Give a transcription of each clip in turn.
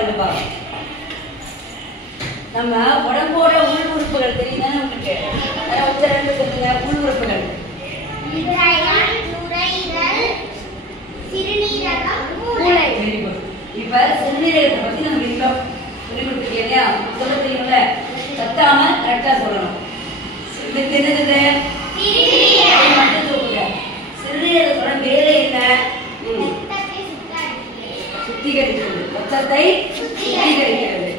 பாருங்கப்பா. நம்ம உடம்போட உள் உறுப்புகள் தெரியுதானே உங்களுக்கு? உச்சரண்டு சொல்லுங்க. உள் உறுப்புகள் இப்ப சிறுநீரகத்தை பத்தி நம்ம சொல்லி கொடுத்துருக்கேன் இல்லையா? சொல்ல தெரியும்ல, சத்தாம கரெக்டா சொல்லணும். இதுக்கு என்னது? மட்டும் சொல்லுங்க. சிறுநீரகத்தோட வேலை என்ன? சுத்திகரிக்கிறது. ரத்தத்தை சுத்திகரிக்கிறது.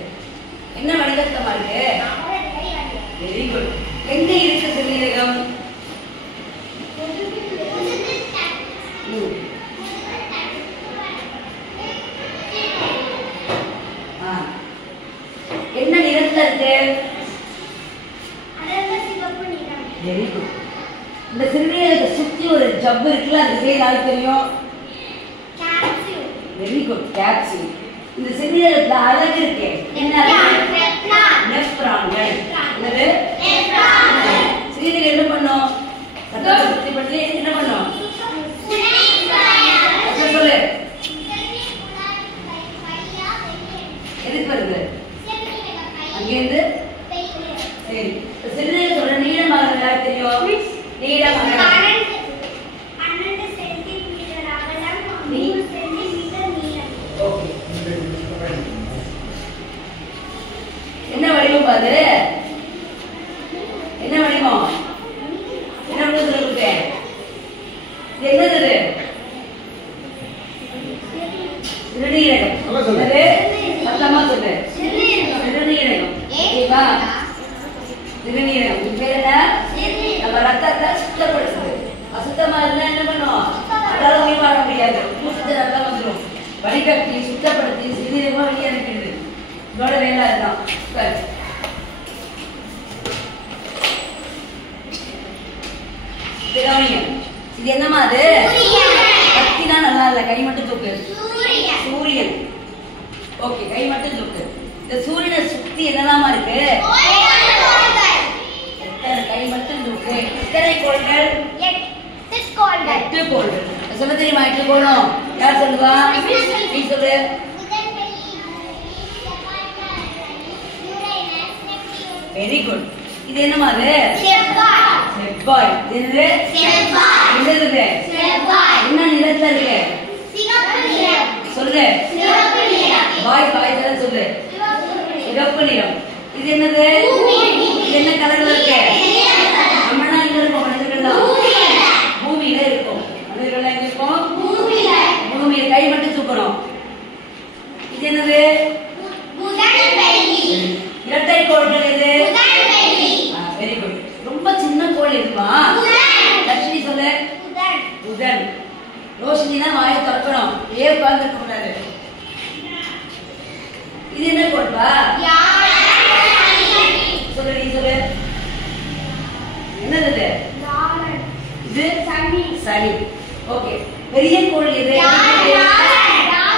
என்ன வடிவத்தமா இருக்கு? Very good. எங்க இருக்கு சிறுநீரகம்? என்ன நிறத்துல இருக்கு? Very good. இந்த சிறுநீரகத்தை சுத்தி ஒரு ஜவ்வு இருக்குல்ல, அது பேர் யாருக்கு தெரியும்? Very good, capsule. இந்த சிறுநீரகத்துல அழகு இருக்கு. என்ன அழகு? நெஃப்ரான்கள். என்னது? சிறுநீரகம் என்ன பண்ணும்? ரத்தத்தை சுத்தி பண்ணி என்ன பண்ணும்? சொல்லு. எதுக்கு வருது? அங்கேருந்து சரி. சிறுநீரகத்தோட நீளமாக யாருக்கு தெரியும்? நீளமாக என்ன வடிவம் பாரு? என்ன வடிவம்? என்ன வடிவம் சொல்லிருக்கேன்? என்னது? சிறுநீரகம். சத்தமா சொல்லு. சிறுநீரகம். ஓகேவா? சிறுநீரகம். இது பேர் என்ன? நம்ம ரத்தத்தை சுத்தப்படுத்துது. அசுத்தமா இருந்தா என்ன பண்ணும்? அதால உயிர் வாழ முடியாது. மூச்சு நல்லா வந்துடும். வடிகட்டி சுத்தப்படுத்தி சிறுநீரகமா வெளியே அனுப்பிடுது. இதோட வேலை அதுதான். இது என்னமா? அது கத்தினா நல்லா இல்ல, கை மட்டும் தூக்கு. சூரியன். ஓகே, கை மட்டும் தூக்கு. இந்த சூரியனை சுத்தி என்னலாமா இருக்கு? கை மட்டும் தூக்கு. எத்தனை கோள்கள்? 8 கோள்கள். சொல்ல தெரியுமா? 8 கோளும் யார் சொல்லுவா? நீ சொல்லு. Very good. இது என்னமா? அது செவ்வாய். என்னது? என்னது? என்ன நிறத்துல இருக்கு? சொல்லு. பாய் பாய் தான் சொல்லு. சிவப்பு நிறம். இது என்னது? இது என்ன கலர்ல இருக்கு? நம்மனா எங்க இருக்கோம்? மனிதர்கள்லாம் பூமியில இருக்கும். மனிதர்கள் எங்க இருக்கோம்? பூமியில. கை மட்டும் தூக்கணும். இது என்னது? இரட்டை கோள்கள். எது? Very good. ரொம்ப சின்ன கோள் இருக்குமா? லட்சுமி சொல்லு. புதன். ரோஷினா வாயை திறக்கணும். ஏன் உட்கார்ந்து இருக்க கூடாது? இது என்ன கோள்பா? சொல்லு, நீ சொல்லு. என்னது? இது சனி. ஓகே. பெரிய கோள் எது?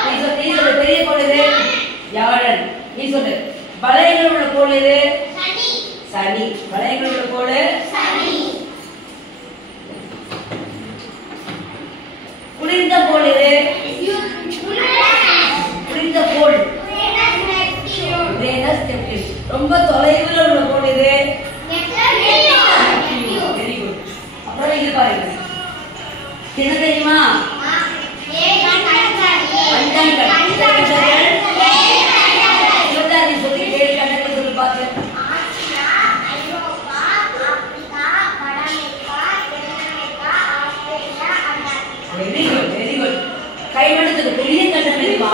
நீ சொல்லு. பெரிய கோள் எது? வியாழன். நீ சொல்லு. வளையங்கள் உள்ள கோள் எது? சனி. வளையங்கள் உள்ள கோள் சனி. குளிர்ந்த கோள் எது? குளிர்ந்த கோள் ரொம்ப தொலைவில் உள்ள கோள் எது? Very good. அப்புறம் இது பாருங்க. என்ன தெரியுமா? சொல்லி ஏழு கண்டங்கள் சொல்லி பார்த்து. Very good, very good. கை மடத்துக்கு பெரிய கண்டம் தெரியுமா?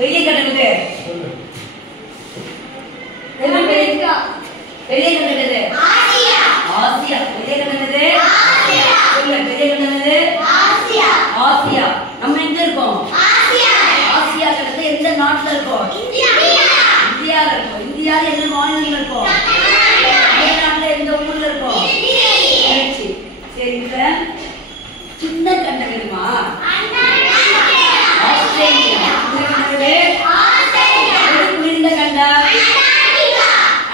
பெரிய கண்டம் இது. பெரிய கண்டம் எது? ஆசியா. பெரிய கண்டம் எது? சொல்லு. பெரிய கண்டம் எது? ஆசியா. நம்ம எங்க இருக்கோம்? ஆசியா கண்டத்துல எந்த நாட்டுல இருக்கோம்? இந்தியால இருக்கோம். இந்தியால எந்த மாநிலத்துல இருக்கோம்? தமிழ்நாட்டுல எந்த ஊர்ல இருக்கோம்? சரி, இதுல சின்ன கண்டம் தெரியுமா? ஆஸ்திரேலியா. எது குளிர்ந்த கண்டம்?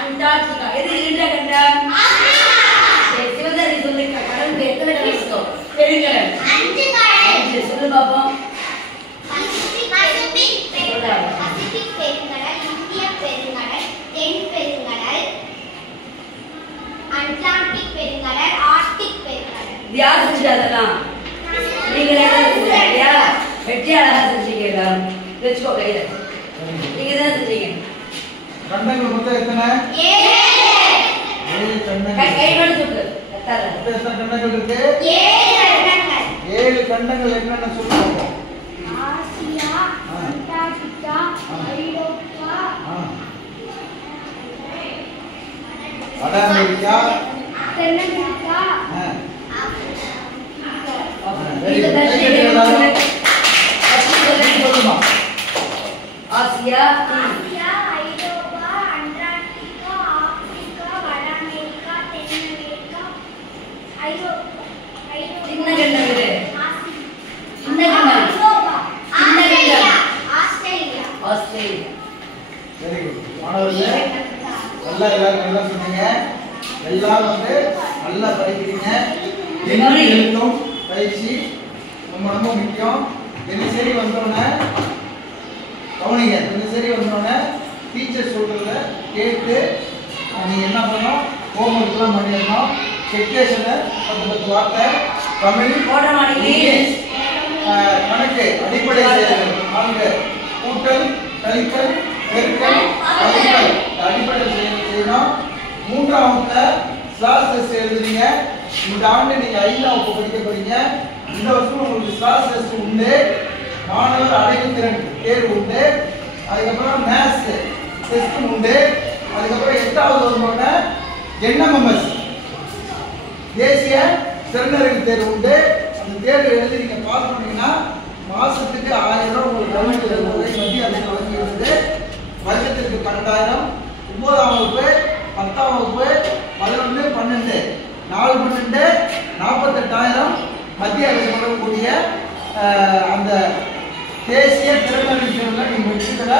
அண்டார்டிகா. எது இருண்ட கண்டம்? சிவதரி சொல்லு. கடலுக்கு எத்தனை கடல் இருக்கும்? பெருங்கடல். 5. சொல்லு பாப்போம். இது யார் செஞ்சதெல்லாம்? நீங்களே தான் செஞ்சீங்க. வெட்டி அழகா செஞ்சீங்க எல்லாரும். வச்சுக்கோ கையில. நீங்க தான் செஞ்சீங்க. கண்டங்கள் மொத்தம் எத்தனை? 7 கண்டங்கள். கை மேல தூக்கு. கத்தாத. எத்தனை கண்டங்கள் இருக்கு? 7 கண்டங்கள். 7 கண்டங்கள் என்னன்னு சொல்லுங்க. ஆசியா, அண்டார்டிகா, ஐரோப்பா, வட அமெரிக்கா, தென்னமெரிக்கா, இந்த தர்ஷினி சொல்லுமா? ஆசியா, ஆசியா, ஐரோப்பா, அண்டார்டிகா, ஆப்பிரிக்கா, வட அமெரிக்கா, தென்னமெரிக்கா, ஐரோப்பா, சின்ன கண்டம் இது. சின்ன கண்டம். ஐரோப்பா, சின்ன கண்டம். ஆஸ்திரேலியா. ஆஸ்திரேலியா. Very good. மாணவர்களே நல்லா எல்லாரும் நல்லா சொன்னீங்க. எல்லாரும் வந்து நல்லா படிக்கிறீங்க. எழுத்தும் பயிற்சி ரொம்ப ரொம்ப முக்கியம். தினசரி வந்தோடனே கவனிங்க. தினசரி வந்தோடனே டீச்சர் சொல்றத கேட்டு நீங்க என்ன பண்ணணும், ஹோம்ஒர்க்லாம் பண்ணிடணும். செக்டேஷனை 10 வார்த்தை தமிழ், போட மாட்டேங்குது. கணக்கு அடிப்படை செயல்கள் 4 கூட்டல், கழித்தல், பெருக்கல், வகுத்தல் அடிப்படை செயல்கள் செய்யணும். 3ஆம் வகுப்புல ஸ்லாஷ் டெஸ்ட் எழுதுறீங்க. இந்த ஆண்டு நீங்க 5ஆம் வகுப்பு படிக்க போறீங்க. இந்த வருஷம் உங்களுக்கு ஸ்லாஷ் டெஸ்ட் உண்டு. மாணவர் அடைவுத்திறன் தேர்வு உண்டு. அதுக்கப்புறம் மேத்ஸ் டெஸ்ட் உண்டு. அதுக்கப்புறம் 8வது வரும்போது என்எம்எம்எஸ் தேசிய திறனறிவு தேர்வு உண்டு. அந்த தேர்வு எழுதி நீங்க பாஸ் பண்ணீங்கன்னா மாசத்துக்கு 1000 ரூபாய் உங்களுக்கு கவர்மெண்ட் மத்திய அரசு வழங்கி வருது. வருஷத்திற்கு 12,000. 9ஆம் வகுப்பு, 10ஆம் வகுப்பு, 11, 12 4 12 48,000 மத்திய அரசு வழங்கக்கூடிய அந்த தேசிய திறனறிவு தேர்வில் நீங்க வெற்றிபெற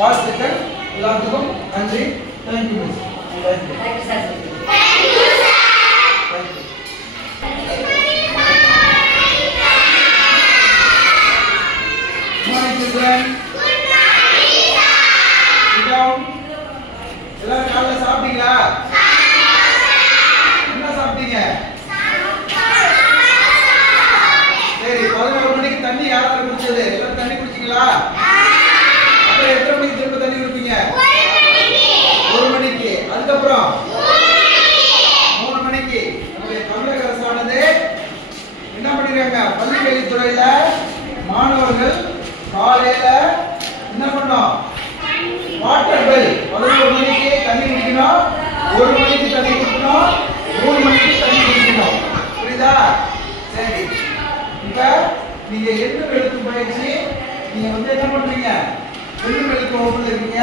வாழ்த்துக்கள். எல்லாத்துக்கும் நன்றி. Thank you miss. Thank you sir. Thank you, sir. Good morning, children. Good morning, sir. Sit down. எல்லாரும் காலைல சாப்பிட்டீங்களா? என்ன சாப்பிட்டீங்க? சரி, 11 மணிக்கு தண்ணி யாரால குடிச்சது? எல்லாரும் தண்ணி குடிச்சீங்களா? அப்புறம் எத்தனை மணிக்கு திரும்ப தண்ணி குடிப்பீங்க? 1 மணிக்கு. அதுக்கப்புறம் 3 மணிக்கு. நம்முடைய தமிழக அரசானது என்ன பண்ணிருக்காங்க? பள்ளி கல்வித்துறையில மாணவர்கள் காலையில என்ன பண்ணோம்? வாட்டர் பெல் 11 மணிக்கு தண்ணி குடிக்கணும், 1 மணிக்கு தண்ணி குடிக்கணும், 3 மணிக்கு தண்ணி குடிக்கணும். புரியுதா? சரி, இப்ப நீங்க எண்ணும் எழுத்து பயிற்சி நீங்க வந்து என்ன பண்றீங்க? எண்ணும் எழுத்து வகுப்புல இருக்கீங்க.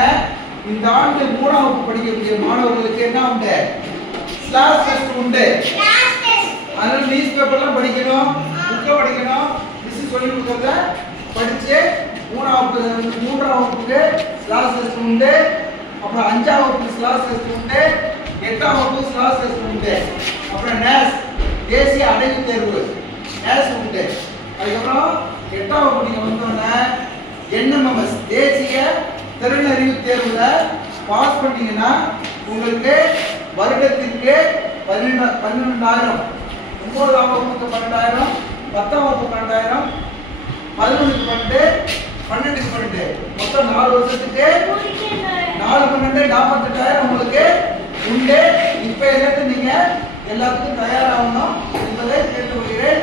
இந்த ஆண்டு 3ஆம் வகுப்பு படிக்கக்கூடிய மாணவர்களுக்கு என்ன உண்டு? ஸ்லாஷ் டெஸ்ட் உண்டு. அதனால நியூஸ் பேப்பர்லாம் படிக்கணும், புக்கை படிக்கணும். மிஸ் சொல்லி கொடுக்கறத படிச்சு 3ஆம் வகுப்புக்கு ஸ்லாஷ் டெஸ்ட் உண்டு. அப்புறம் 5ஆம் வகுப்பு ஸ்லாஷ் டெஸ்ட் உண்டு. 8ஆம் வகுப்பு ஸ்லாஷ் டெஸ்ட் உண்டு. அப்புறம் நேஸ் தேசிய அடைவு தேர்வு நேஸ் உண்டு. அதுக்கப்புறம் 8ஆம் வகுப்பு நீங்க வந்தோடனே என்எம்எம்எஸ் தேசிய திறனறிவு தேர்வுல பாஸ் பண்ணீங்கன்னா உங்களுக்கு வருடத்திற்கு 12,000. 9ஆம் வகுப்புக்கு 12,000, 10ஆம் வகுப்பு 12,000, 11க்கு 12, 12க்கு 12 மொத்தம் 4 வருஷத்துக்கு 4 12 48,000 உங்களுக்கு உண்டு. இப்ப இருந்து நீங்க எல்லாத்துக்கும் தயாராகணும் என்பதை கேட்டுக்கொள்கிறேன்.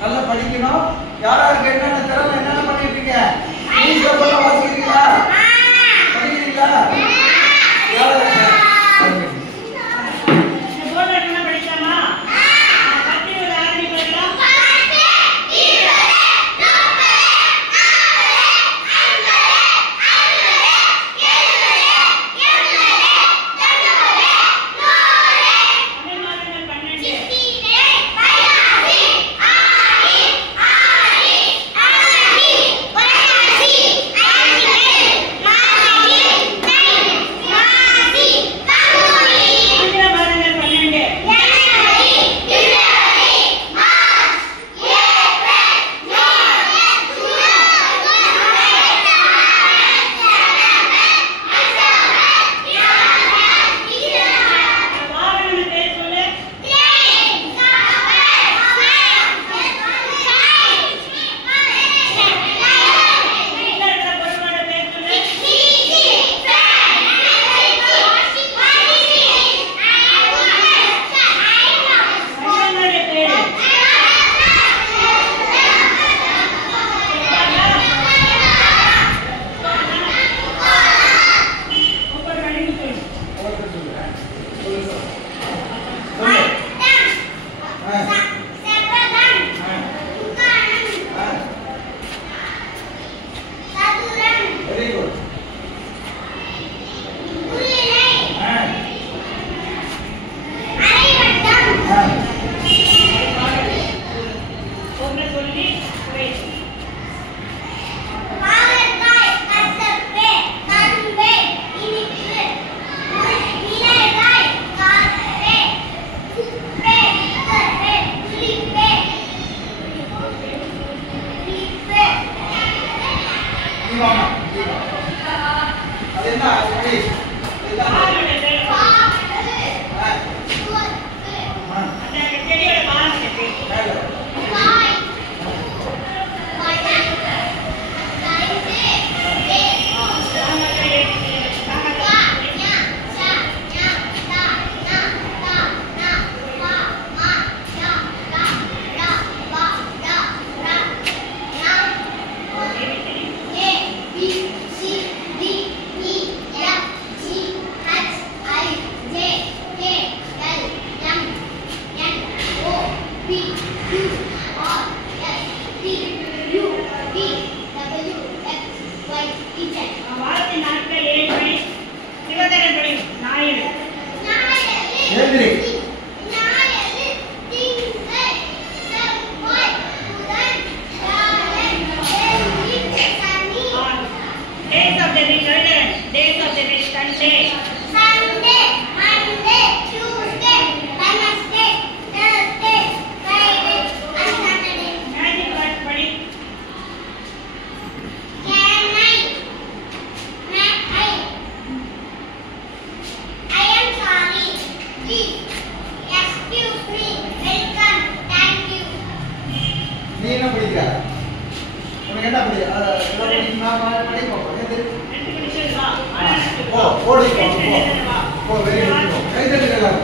நல்லா படிக்கணும். யாராருக்கு என்னென்ன திறமை என்னென்ன பண்ணிட்டு இருக்கீங்க? நியூஸ் பேப்பர்லாம் வாசிக்கிறீங்களா? படிக்கிறீங்களா? யாராருக்கு ஜீவானா ஜீவா அது என்ன எப்படி இதுதான்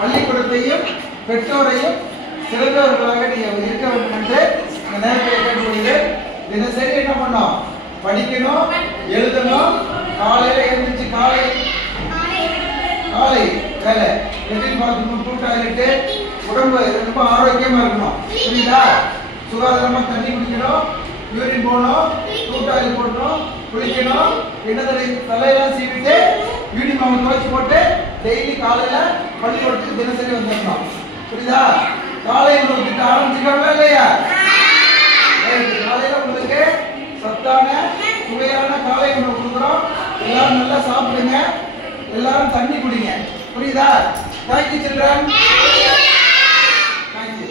பள்ளிக்கூடத்தையும் பெற்றோரையும் சிறந்தவர்களாக நீங்க இருக்க வேண்டும் என்று இந்த நேரத்தில் கேட்டுக்கொள்கிறேன். தினசரி என்ன பண்ணோம்? படிக்கணும், எழுதணும், காலையில எழுந்திருச்சு காலை வேலை லெட்டின் பாத்ரூம், டூ டாய்லெட், உடம்பு ரொம்ப ஆரோக்கியமா இருக்கணும். புரியுதா? சுகாதாரமா தண்ணி குடிக்கணும், யூரின் போகணும், டூ டாய்லெட் போடணும், குளிக்கணும், தலையெல்லாம் சீவிட்டு யூனிஃபார்ம் துவைச்சு போட்டு டெய்லி காலையில பள்ளிக்கூடத்துக்கு தினசரி வந்துடணும். புரியுதா? காலை உணவு திட்டம் ஆரம்பிச்சுக்கோங்களா இல்லையா? காலையில உங்களுக்கு சத்தான சுவையான காலை உணவு கொடுக்குறோம். எல்லாரும் நல்லா சாப்பிடுங்க, எல்லாரும் தண்ணி குடிங்க. புரியுதா? Thank you children. தேங்க்யூ.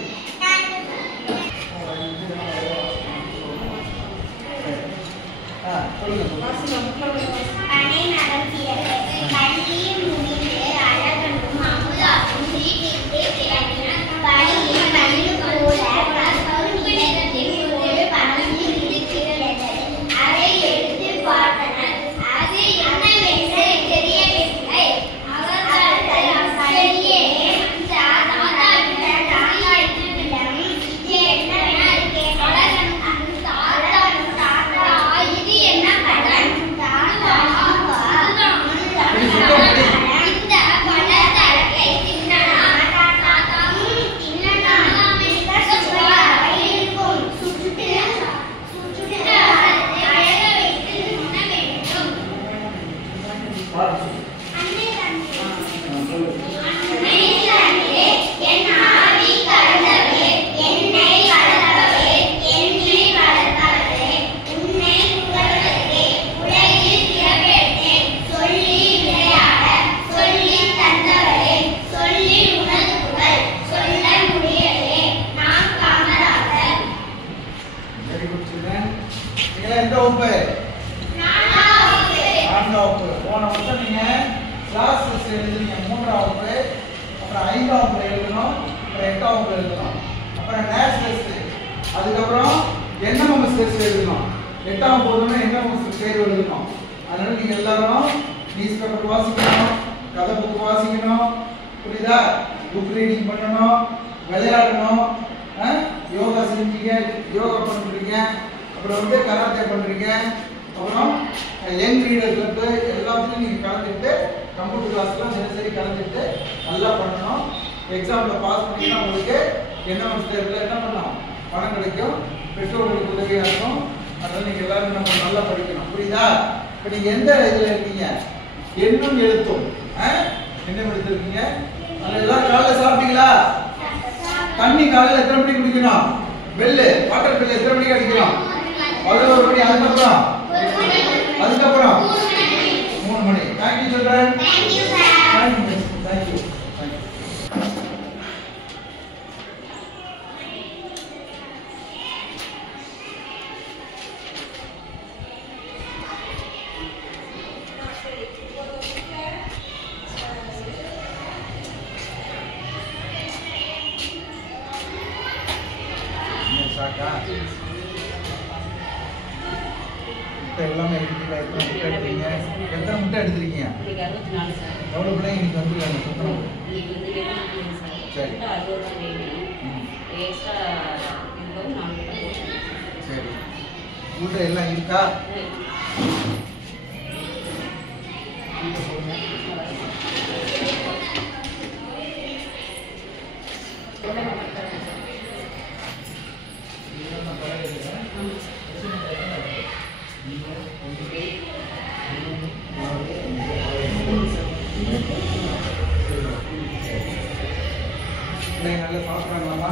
டெஸ்ட் எழுதுறீங்க 3ஆம் வகுப்பு, அப்புறம் 5ஆம் வகுப்பு எழுதணும், அப்புறம் 8ஆம் வகுப்பு எழுதணும், அப்புறம் நேஷ் டெஸ்ட், அதுக்கப்புறம் என்எம்எஸ் டெஸ்ட் எழுதணும். 8ஆம் போதுமே என்எம்எஸ் தேர்வு எழுதணும். அதனால நீங்க எல்லாரும் நியூஸ் பேப்பர் வாசிக்கணும், கதை புக் வாசிக்கணும், புரியுதா? புக் ரீடிங் பண்ணணும், விளையாடணும், யோகா செஞ்சீங்க, யோகா பண்றீங்க, அப்புறம் வந்து கராத்தே பண்றீங்க, அப்புறம் யங் ரீடர் கிளப் எல்லாத்துலையும் நீங்க கலந்துட்டு கம்ப்யூட்டர் கிளாஸ்லாம் தினசரி கலந்துட்டு நல்லா பண்ணணும். எக்ஸாம்ல பாஸ் பண்ணினா உங்களுக்கு என்ன தேர்வில் என்ன பண்ணணும், பணம் கிடைக்கும், பெற்றோர்களுக்கு உதவியா இருக்கும். அதனால நீங்க எல்லாரும் நம்ம நல்லா படிக்கணும், புரியுதா? இப்போ நீங்க எந்த இதுல இருக்கீங்க? எண்ணும் எழுத்தும். என்ன எடுத்துருக்கீங்க? எல்லாம் காலைல சாப்பிட்டீங்களா? தண்ணி காலையில் எத்தனை மணிக்கு குடிக்கணும்? பெல்லு வாட்டர் பெல்லு எத்தனை மணிக்கு அடிக்கணும்? 11 மணி. அதுக்கப்புறம் 3 மணி. Thank you children. Thank you thank you. எல்லாமே எடுத்தீங்களா? எத்தனை முட்டை எடுத்துருக்கீங்க? எவ்வளோ பிள்ளைங்க இன்னைக்கு வந்துருக்காங்க? சுத்தம் சரி சரி. முட்டை எல்லாம் இருக்கா? நல்லா சாப்பிட்றாங்களாமா?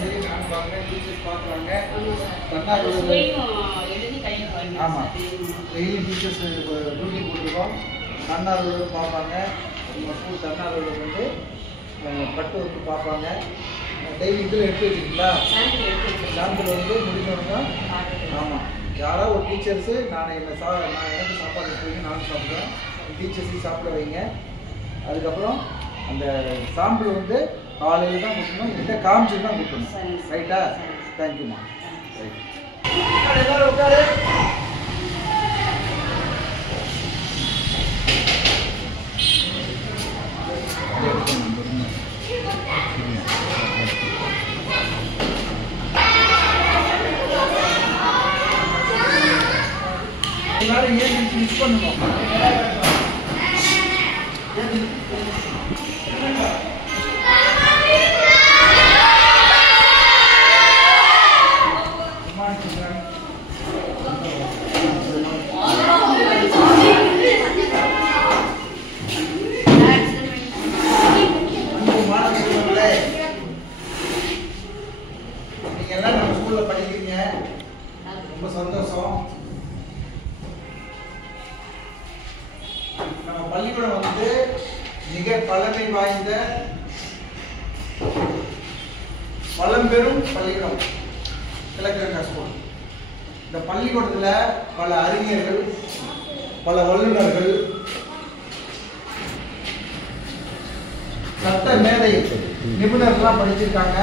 சரி, நான் பார்க்குறேன், டீச்சர்ஸ் பார்க்குறாங்க. ஆமாம், டெய்லி டீச்சர்ஸ் டியூட்டி போட்டுருக்கோம். தன்னார்வலர் பார்ப்பாங்க. நம்ம ஸ்கூல் தன்னார்வலர் வந்து பட்டு வந்து பார்ப்பாங்க. டெய்லி இதில் எடுத்து வச்சுருக்கீங்களா? சாம்பிள் வந்து முடிஞ்சவங்க. ஆமாம், யாராவது ஒரு டீச்சர்ஸு நான் எனக்கு சாப்பாடு வைங்க, நானும் சாப்பிடுவேன், டீச்சர்ஸையும் சாப்பிட வைங்க. அதுக்கப்புறம் அந்த சாம்பிள் வந்து காலையில் தான் கொடுக்கணும், இல்லை காமிச்சு தான் கொடுக்கணும். ரைட்டா? தேங்க்யூம்மா. ரைட், எல்லாரும் உட்காரு. எல்லாரும் ஏன் மிஸ் பண்ணுவோம்? நீங்க எல்லாம் நம்ம ஸ்கூல்ல படிக்கிறீங்க, ரொம்ப சந்தோஷம். நம்ம பள்ளிக்கூடம் வந்து மிக பழமை வாய்ந்த பழம்பெரும் பள்ளிக்கூடம் கிழக்கிழங்கா ஸ்கூல். இந்த பள்ளிக்கூடத்துல பல அறிஞர்கள், பல வல்லுநர்கள், சட்ட மேதை நிபுணர்கள்லாம் படிச்சிருக்காங்க.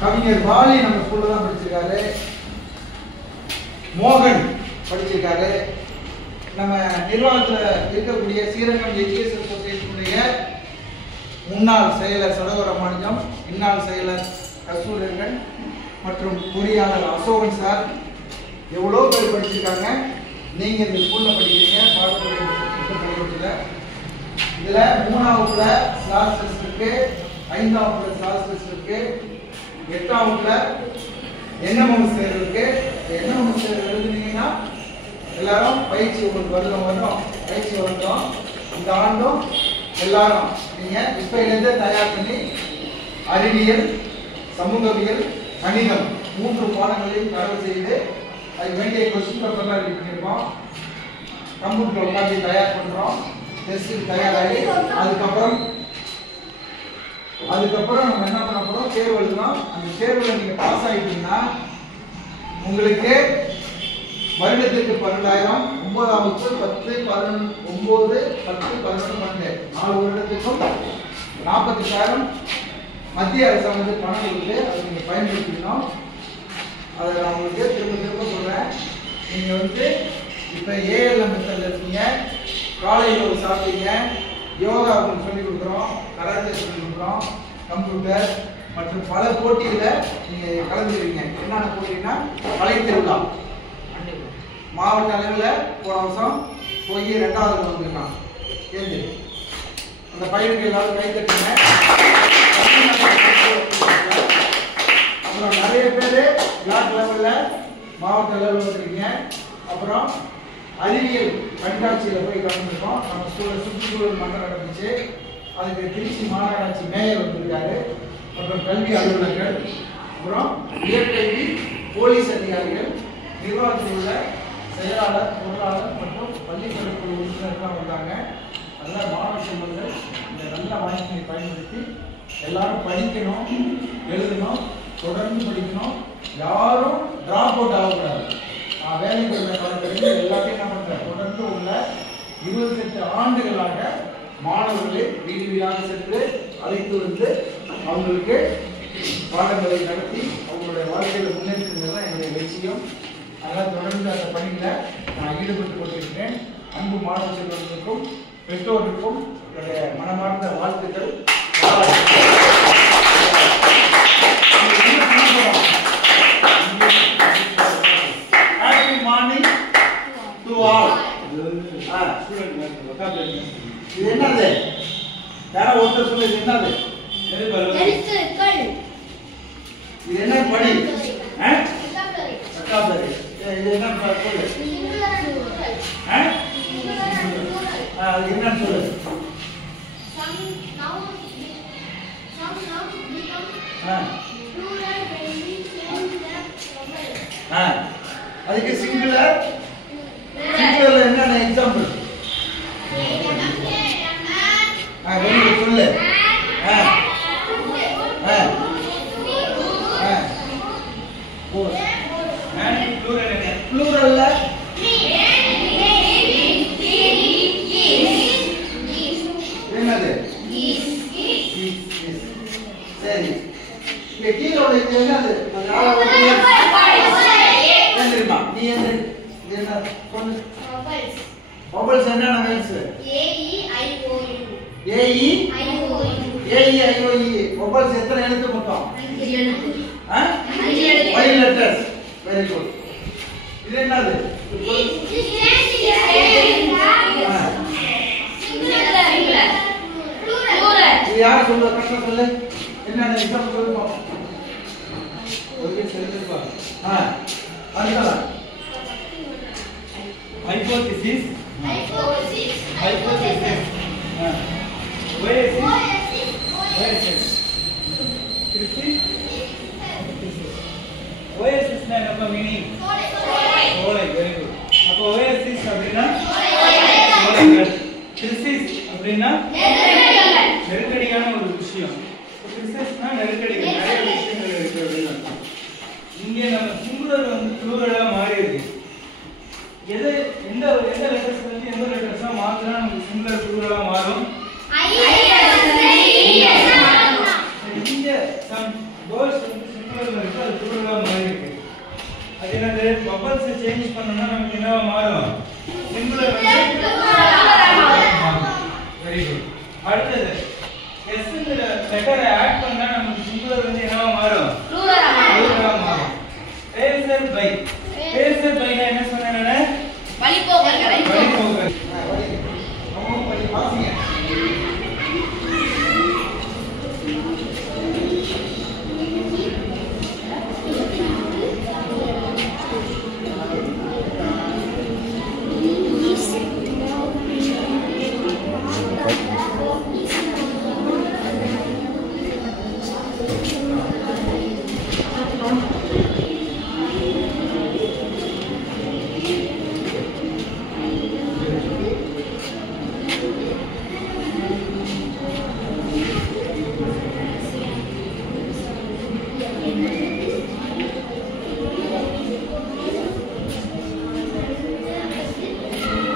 கவிஞர் வாலி நம்ம ஸ்கூல்ல தான் படிச்சிருக்காரு. மோகன் படிச்சிருக்காரு. நம்ம நிர்வாகத்தில் இருக்கக்கூடிய ஸ்ரீரங்கம் எஜுகேஷன் சொசைட்டியுடைய முன்னாள் செயலர் சடகோரமாணிக்கம், இந்நாள் செயலர் கஸ்தூரங்கன் மற்றும் பொறியாளர் அசோகன் சார், எவ்வளோ பேர் படிச்சிருக்காங்க. நீங்கள் இந்த ஸ்கூலில் படிக்கிறீங்க, பள்ளிக்கூடத்தில். இதில் 3ஆம் வகுப்புல ஸ்லாஸ் டெஸ்ட் இருக்கு, 5ஆம் வகுப்புல ஸ்லாஸ் டெஸ்ட் இருக்கு, 8ஆம் வகுப்புல என்எம்எஸ் தேர்வு இருக்கு. என்எம்எஸ் தேர்வு எழுதுனீங்கன்னா எல்லாரும் பயிற்சி உங்களுக்கு வரும், பயிற்சி வந்துடும். இந்த ஆண்டும் எல்லாரும் நீங்க இப்ப தயார் பண்ணி அறிவியல், சமூகவியல், கணிதம் 3 பாடங்களையும் தரவு செய்து அதுக்கு வேண்டிய கொஸ்டின் பேப்பர்லாம் ரெடி பண்ணியிருக்கோம். கம்ப்யூட்டர் உட்காந்து தயார் பண்றோம், டெஸ்ட்டுக்கு தயாராகி அதுக்கப்புறம் நம்ம என்ன பண்ண போறோம், தேர்வு எழுதணும். அந்த தேர்வில் நீங்க பாஸ் ஆகிட்டீங்கன்னா உங்களுக்கு வருடத்திற்கு 12,000 9ஆம் வகுப்பு 10, 11, 9, 10, 11, 12 4 வருடத்துக்கும் 40,000 மத்திய அரசாங்கத்துக்கு பணம் கொடுத்து அதை நீங்கள் பயன்படுத்திக்கணும். அதை நான் உங்களுக்கு திரும்ப சொல்கிறேன். நீங்கள் வந்து இப்போ ஏஎல்எம் மெத்தடில் இருக்கீங்க, காலையில் சாப்பிட்டீங்க, யோகா உங்களுக்கு சொல்லிக் கொடுக்குறோம், கராத்தே சொல்லிக் கொடுக்குறோம், கம்ப்யூட்டர் மற்றும் பல போட்டியில் நீங்கள் கலந்துருவீங்க. என்னென்ன போட்டின்னா கலை திருவிழா மாவட்ட அளவில் போன வருஷம் போய் 2வது வந்திருக்கான். ஏது அந்த பையனுக்கு எல்லாரும் கை தட்டுங்க. அப்புறம் நிறைய பேர் பிளாக் லெவலில் மாவட்ட லெவலில் வந்துருக்கீங்க. அப்புறம் அறிவியல் கண்காட்சியில் போய் கலந்துருக்கோம். நம்ம சுற்றுச்சூழல் மன்றம் நடந்துச்சு. அதுக்கு திருச்சி மாநகராட்சி மேயர் வந்திருக்காரு. அப்புறம் கல்வி அலுவலர்கள், அப்புறம் உயர்கல்வி போலீஸ் அதிகாரிகள், நிர்வாகத்தில் உள்ள செயலாளர், பொருளாளர் மற்றும் பள்ளிக்கல்விக்குழு உறுப்பினர்கள் வந்தாங்க. நல்ல மாணவ செல்வங்கள் இந்த நல்ல வாய்ப்பை பயன்படுத்தி எல்லாரும் படிக்கணும், எழுதணும், தொடர்ந்து படிக்கணும். யாரும் டிராப் அவுட் ஆகக்கூடாது. நான் வேலைக்கு வந்த காலத்திலிருந்து எல்லாத்தையும் என்ன பண்ணுறேன், தொடர்ந்து உள்ள 28 ஆண்டுகளாக மாணவர்களை வீடு வீடாக சென்று அழைத்து வந்து அவங்களுக்கு பாடங்களை நடத்தி அவங்களுடைய வாழ்க்கையில் முன்னேற்றது தான் என்னுடைய லட்சியம். அதனால் தொடர்ந்து அந்த பணியில் நான் ஈடுபட்டு கொண்டிருக்கிறேன். அன்பு மாணவ செல்வங்களுக்கும் பெற்றோருக்கும் என்னுடைய மனமார்ந்த வாழ்த்துக்கள். Happy morning to all. இது என்னது? யாரோ ஒருத்தர் சொல்லு, இது என்னது? இது என்ன படி? இது என்ன சொல்லு? அது என்ன சொல்லு? அதுக்கு சிங்குலர் என்னென்ன எக்ஸாம்பிள் சொல்லு. ப்ளூரல்ல என்னது? சரி, கீழே உள்ள இது என்னது? தெரியுமா? நீ என்ன சொல்லு. பபல்ஸ் என்னென்ன வேர்ட்ஸ்? AEIOE பபல்ஸ் எத்தனை எழுத்து மொத்தம்? 5 லெட்டர்ஸ். Very good. இது என்னது? இது யார் சொல்லுவா? கரெக்டா சொல்லு. என்னென்ன எக்ஸாம்பிள் சொல்லு பாப்போம். ஓகே, சொல்லுப்பா. அதுதான் ஹைபோதீசிஸ். ஓஎஸ்எஸ் என்ன மீனிங்? சோலை. Very good. அப்போ ஓஎஸ்எஸ் அப்படின்னா சோலைகள். கிரிசிஸ் அப்படின்னா நெருக்கடியான ஒரு விஷயம். கிரிசிஸ்னா நெருக்கடிகள், நிறைய விஷயங்கள் இருக்கு அப்படின்னு. இங்கே நம்ம சிங்குலர் வந்து ப்ளூரலா மாறி இருக்கு. எந்த லெட்டர்ஸ் வந்து எந்த லெட்டர்ஸா மாத்தினா நமக்கு சிங்குலர் ப்ளூரலா மாறும்? இங்க சம் வேர்ட்ஸ் வந்து சிங்குலர்ல இருக்கு, அது ப்ளூரலா மாறி இருக்கு. அது என்னது? பபல்ஸ் சேஞ்ச் பண்ணனும்னா நமக்கு என்னவா மாறும்? சிங்குலர் வந்து ப்ளூரலா மாறும். Very good. அடுத்து எஸ் ங்கற லெட்டரை ஆட் பண்ணா நமக்கு சிங்குலர் வந்து என்னவா மாறும்? ப்ளூரலா மாறும். Phasor by. பேசர் பைனா என்ன சொன்னேன் நானு? வழிபோக்கர்கள். வழிபோக்கர்கள். நம்ம படி பாசிங்க.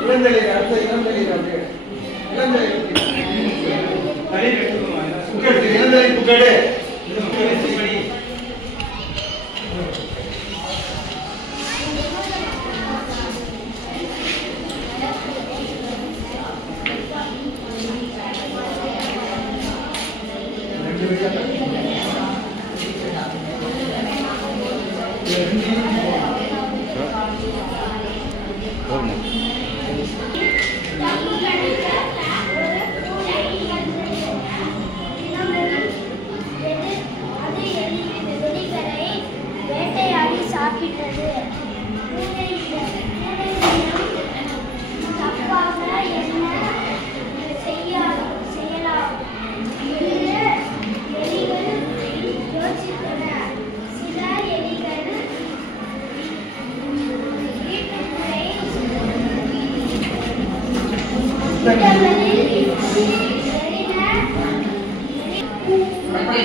இளந்தளிர் அடுத்த இளந்தளிர் அப்படியே இளந்தளிர் தளிர் எடுத்துக்கோங்க புக்கெடு இளந்தளிர் புக்கெடு இது புக்கெடு படி வேட்டையாடி சாப்பிட்டது. தப்பாக என்ன செய்யலாம் என்று எலிகள் யோசித்தன. சில எலிகள் வீட்டுக்குள்ளே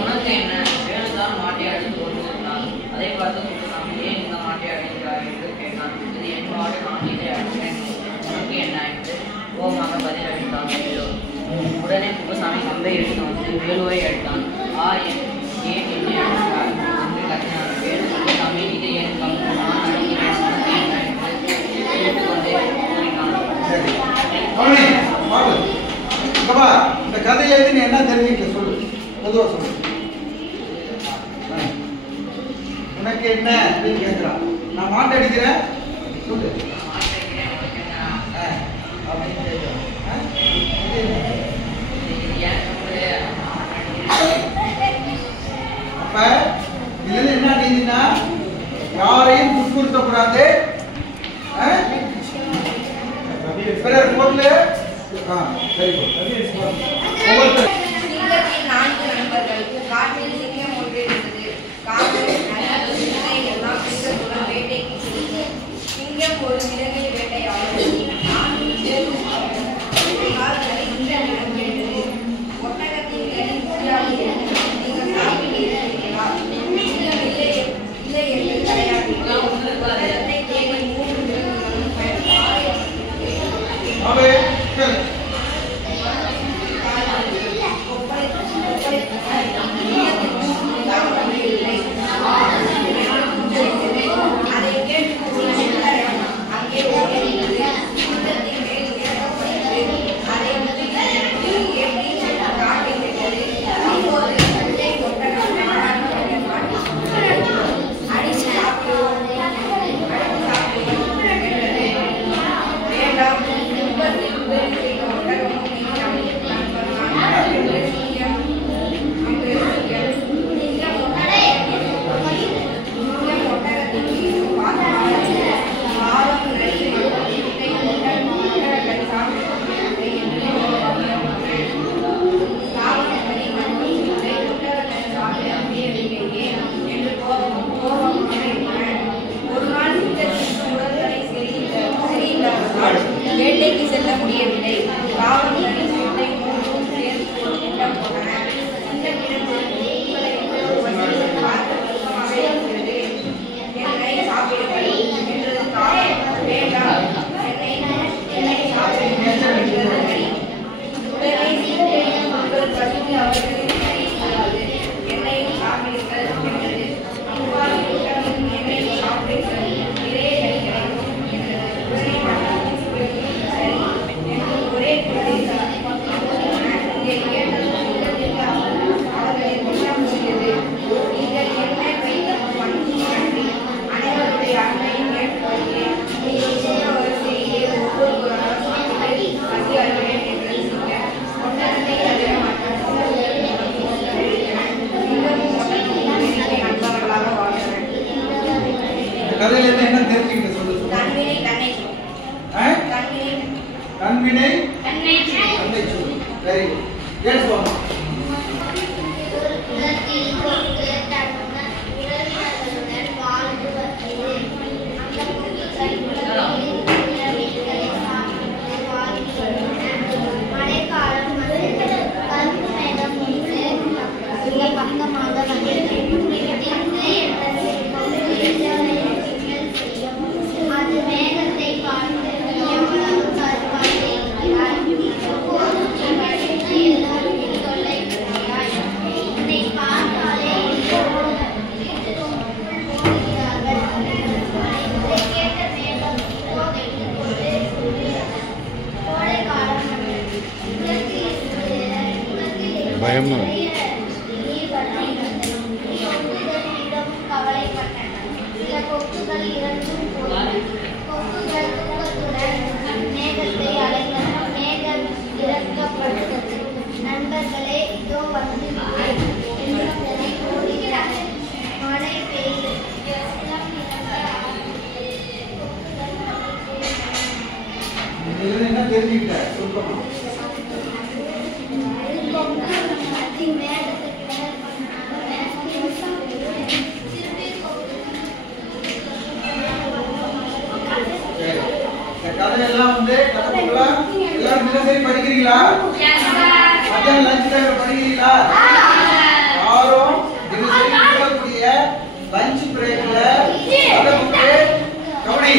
உனக்கு என்ன வேணுதான் மாட்டை அடித்து கொண்டிருந்தான். அதை பார்த்து குப்புசாமி ஏன் இந்த மாட்டை அடிக்கிறாய் என்று கேட்டான். இது என் மாடு, நான் இதை அடித்தேன், உனக்கு என்ன என்று கோபமாக பதில் அளித்தான் வேலு. உடனே குப்புசாமி கம்பை எடுத்து வந்து வேலுவை அடித்தான். ஏன் என்னை அடித்தாய் என்று கத்தினான். வேலு குப்புசாமி இது என் கம்பு, நான் அடிக்கிறேன், உனக்கு என்ன என்று கேட்டுக்கொண்டே கூறினான். இந்த கதையில இருந்து நீ என்ன தெரிஞ்சுக்க சொல்லு, பொதுவா சொல்லு. உனக்கு என்ன அப்படின்னு கேட்கிறான். நான் மாட்டை அடிக்கிறேன் சொல்லு அப்படின்னு கேட்கிறான். அப்ப இதுல என்ன நீதினா யாரையும் துன்புறுத்தக்கூடாது. பிறர் பொருள் சிங்கத்தின் 4 நண்பர்கள். காட்டில் சிங்கம் ஒன்று இருந்தது. காட்டில் எல்லாம் சிங்கத்துடன் வேட்டைக்கு சென்றது. சிங்கம் ஒரு விலங்கை வேட்டையாடும். ஒட்டகத்தின் கனி புரியாது. நீங்கள் சாப்பிட்டீர்களா? இல்லை என்று கிடையாது. ஒட்டகத்தை தேடி 3 விலங்குகளும் வேட்டைக்கு செல்ல முடியவில்லை. காவல் நரிசீட்டை 3 சேர்ந்து ஒரு திட்டம் போட்டன. இந்த பார்க்க சுத்தமாக இருக்கிறது. என்னை சாப்பிடுங்கள் என்றது காவல். வேண்டாம், என்னை சாப்பிடுங்கள் என்றது நரி. உடனே சீட்டையும் உங்கள் பசிக்கு அவர்களின் நரி சொன்னது. என்னையும் சாப்பிடுங்கள் என்றது. இவ்வாறு கூட்டத்தில் என்னை சாப்பிடுங்கள், நிறைய கிடைக்கும் என்றது. ஒரே குழந்தை இதை கேட்டது சிங்கத்திற்கு அவர்களை கொல்ல முடிந்தது. நீங்கள் என்ன வைத்த பண்பு கண்டு அனைவருடைய அன்பையும் ஏற்படுகிறேன். நீங்கள் சொன்ன வரிசையிலே ஒவ்வொருவராக சாப்பிட்டு பசி அறிவேன் என்றது சிங்கம். ஒட்டகத்தை தவிர மற்ற சிங்கமும் ஒட்டகமும் நண்பர்களாக வாழ்ந்தனர். கதையில இருந்து என்ன தெரிஞ்சுக்கிட்ட சொல்லு. தன்வினை தன்னை தன்வினை தன்னை தன்னை சொல்லு. Very good. எஸ் போமா. ஒரு குலத்தில் ஒரு தன்னுடன் உறவினர்களுடன் வாழ்ந்து வந்தது. அந்த குடிகள் உணவுகளை சாப்பிட்டு வாழ்ந்து வந்தன. மழைக்காலம் வந்தது. கருப்பு மேகம் ஒன்று மிக பக்கமாக வந்தது. திங்கு என்ற அது மேகத்தை பார்த்து பயமா கவலைப்பட்டன. சில கொக்குகள் இறந்தும் போயின. கொக்குகள் தூக்கத்துடன் மேகத்தை அடைந்தன. மேகம் இறக்கப்பட்டது. நண்பர்களே, இதோ வந்து விட்டேன் என்று சொல்லி ஓடுகிறார். மழை பெய்து வெள்ளம் இறங்க ஆரம்பித்தது. கொக்குகள் மழை பெய்தன. என்ன தெரிஞ்சுக்கிட்ட சொல்லுமா? கதையெல்லாம் வந்து கதைகளா எல்லாரும் தினசரி படிக்கிறீங்களா? மத்தியானம் லஞ்ச் டைம்ல படிக்கிறீங்களா? யாரும் தினசரி இருக்கக்கூடிய லஞ்ச் பிரேக்ல கதை புக்கு கவனி.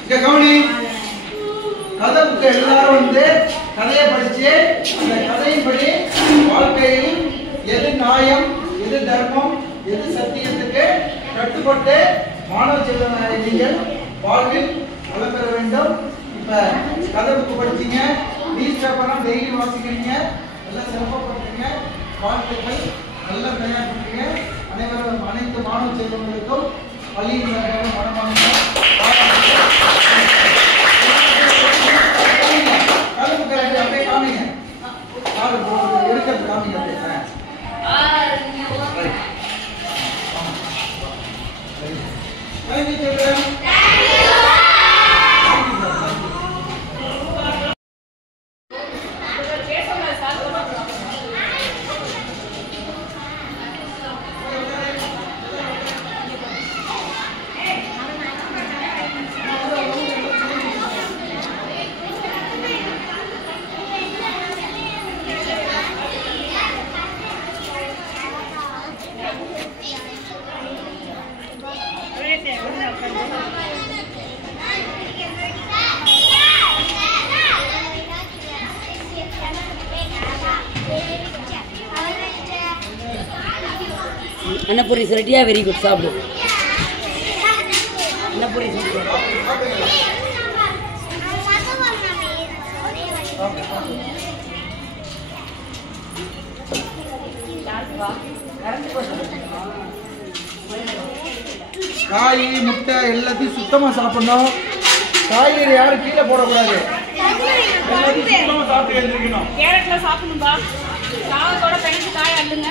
இங்க கவனி. கதை புக்கு எல்லாரும் வந்து கதையை படிச்சு அந்த கதையின்படி வாழ்க்கையில் எது நியாயம், எது தர்மம், எது சத்தியத்துக்கு கட்டுப்பட்டு மாணவ செல்வனாய் நீங்கள் வாழ்வில் வளம் பெற வேண்டும். இப்ப கதை புக்கு படிச்சீங்க, நியூஸ் பேப்பர்லாம் டெய்லி வாசிக்கிறீங்க, எல்லாம் சிறப்பாக படிக்கிறீங்க. வாழ்த்துக்கள், நல்லா தயார் பண்றீங்க. அனைவரும் அனைத்து மாணவ செல்வங்களுக்கும் பள்ளியின் மனமான கதை புக்கு அப்படியே காமிங்க. எடுக்கிறது காமிங்க அப்படியே. Thank you, children. அன்னபூரி ரெடியா? வெரி குட், சாப்பிடு. அன்னபூரி காய் முட்டை எல்லாத்தையும் சுத்தமா சாப்பிடணும். காய்கறி யாரும் கீழே போடக்கூடாது. எல்லாத்தையும் சுத்தமா சாப்பிட்டு எழுந்திருக்கணும். கேரட்ல சாப்பிடணும்பா. சாதத்தோட பிணைச்சு காய் அள்ளுங்க.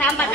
சாம்பார்